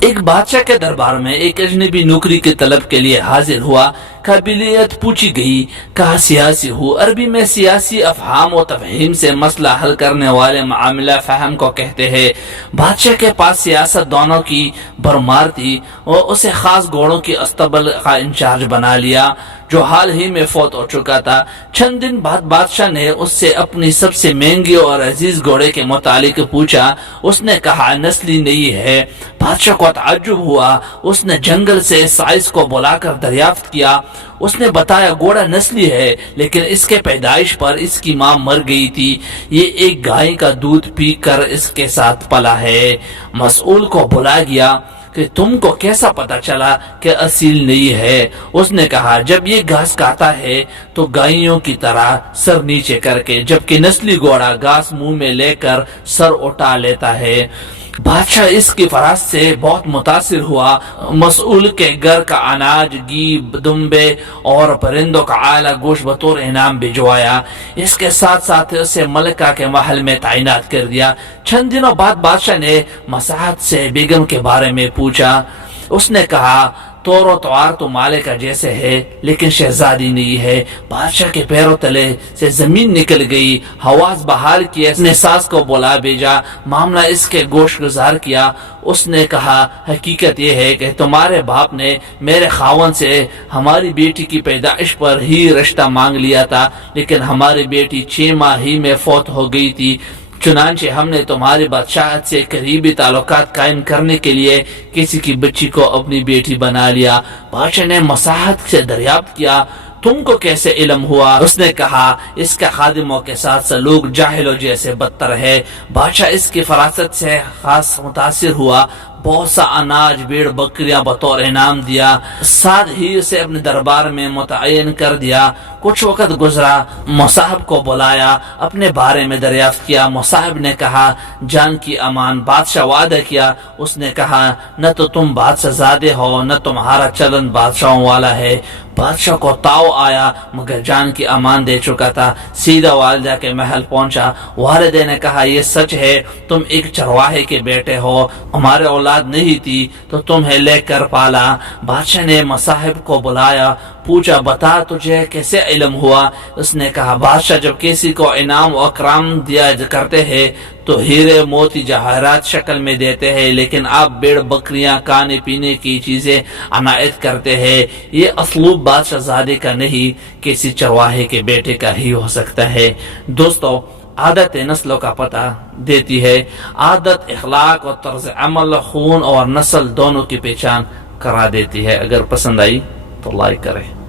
ایک بادشاہ کے دربار میں ایک اجنبی نوکری کی طلب کے لیے حاضر ہوا۔ قابلیت پوچھی گئی، کہا سیاسی ہو۔ عربی میں سیاسی افہام و تفہیم سے مسئلہ حل کرنے والے معاملہ فہم کو کہتے ہیں۔ بادشاہ کے پاس سیاست دانوں کی بھرمار تھی اور اسے خاص گھوڑوں کی استبل کا انچارج بنا لیا جو حال ہی میں فوت ہو چکا تھا۔ چند دن بعد بادشاہ نے اس سے اپنی سب سے مہنگی اور عزیز گھوڑے کے متعلق پوچھا۔ اس نے کہا نسلی نہیں ہے۔ بادشاہ کو تعجب ہوا۔ اس نے جنگل سے سائز کو بلا کر دریافت کیا۔ اس نے بتایا گھوڑا نسلی ہے لیکن اس کے پیدائش پر اس کی ماں مر گئی تھی۔ یہ ایک گائے کا دودھ پی کر اس کے ساتھ پلا ہے۔ مسئول کو بلا گیا کہ تم کو کیسا پتا چلا کہ اصیل نہیں ہے؟ اس نے کہا جب یہ گھاس کھاتا ہے تو گائیوں کی طرح سر نیچے کر کے، جبکہ نسلی گھوڑا گھاس منہ میں لے کر سر اٹھا لیتا ہے۔ بادشاہ اس کی فراست سے بہت متاثر ہوا۔ مسئول کے گھر کا اناج، گھی، دمبے اور پرندوں کا اعلیٰ گوشت بطور انعام بھجوایا۔ اس کے ساتھ ساتھ اسے ملکہ کے محل میں تعینات کر دیا۔ چند دنوں بعد بادشاہ نے مساحت سے بیگم کے بارے میں پوچھا۔ اس نے کہا طور و توار تو مالکہ جیسے ہے لیکن شہزادی نہیں ہے۔ بادشاہ کے پیروں تلے سے زمین نکل گئی۔ حواس بحال کیے، اس نے ساس کو بلا بھیجا، معاملہ اس کے گوش گزار کیا۔ اس نے کہا حقیقت یہ ہے کہ تمہارے باپ نے میرے خاوند سے ہماری بیٹی کی پیدائش پر ہی رشتہ مانگ لیا تھا لیکن ہماری بیٹی 6 ماہ ہی میں فوت ہو گئی تھی۔ چنانچہ ہم نے تمہاری بادشاہت سے قریبی تعلقات قائم کرنے کے لیے کسی کی بچی کو اپنی بیٹی بنا لیا۔ بادشاہ نے مساحت سے دریافت کیا تم کو کیسے علم ہوا؟ اس نے کہا اس کے خادموں کے ساتھ سلوک جاہلوں جیسے بدتر ہے۔ بادشاہ اس کی فراست سے خاص متاثر ہوا، بہت سا اناج، بھیڑ بکریاں بطور انعام دیا، ساتھ ہی اسے اپنے دربار میں متعین کر دیا۔ کچھ وقت گزرا، مصاحب کو بلایا، اپنے بارے میں دریافت کیا۔ مصاحب نے کہا جان کی امان۔ بادشاہ وعدہ کیا۔ اس نے کہا نہ تو تم بادشاہ زادے ہو نہ تمہارا چلن بادشاہوں والا ہے۔ بادشاہ کو تاؤ آیا مگر جان کی امان دے چکا تھا۔ سیدھا والدہ کے محل پہنچا۔ والدہ نے کہا یہ سچ ہے تم ایک چرواہے کے بیٹے ہو، ہمارے اولاد نہیں تھی تو تمہیں لے کر پالا۔ بادشاہ نے مصاحب کو بلایا، پوچھا بتا تجھے کیسے علم ہوا؟ اس نے کہا بادشاہ جب کسی کو انعام و اکرام دیا کرتے ہیں تو ہیرے موتی جواہرات شکل میں دیتے ہیں، لیکن آپ بھیڑ بکریاں، کھانے پینے کی چیزیں عنایت کرتے ہیں۔ یہ اسلوب بادشاہ زادے کا نہیں، کسی چرواہے کے بیٹے کا ہی ہو سکتا ہے۔ دوستو، عادت نسلوں کا پتہ دیتی ہے۔ عادت اخلاق اور طرز عمل، خون اور نسل دونوں کی پہچان کرا دیتی ہے۔ اگر پسند آئی تو لائک کریں۔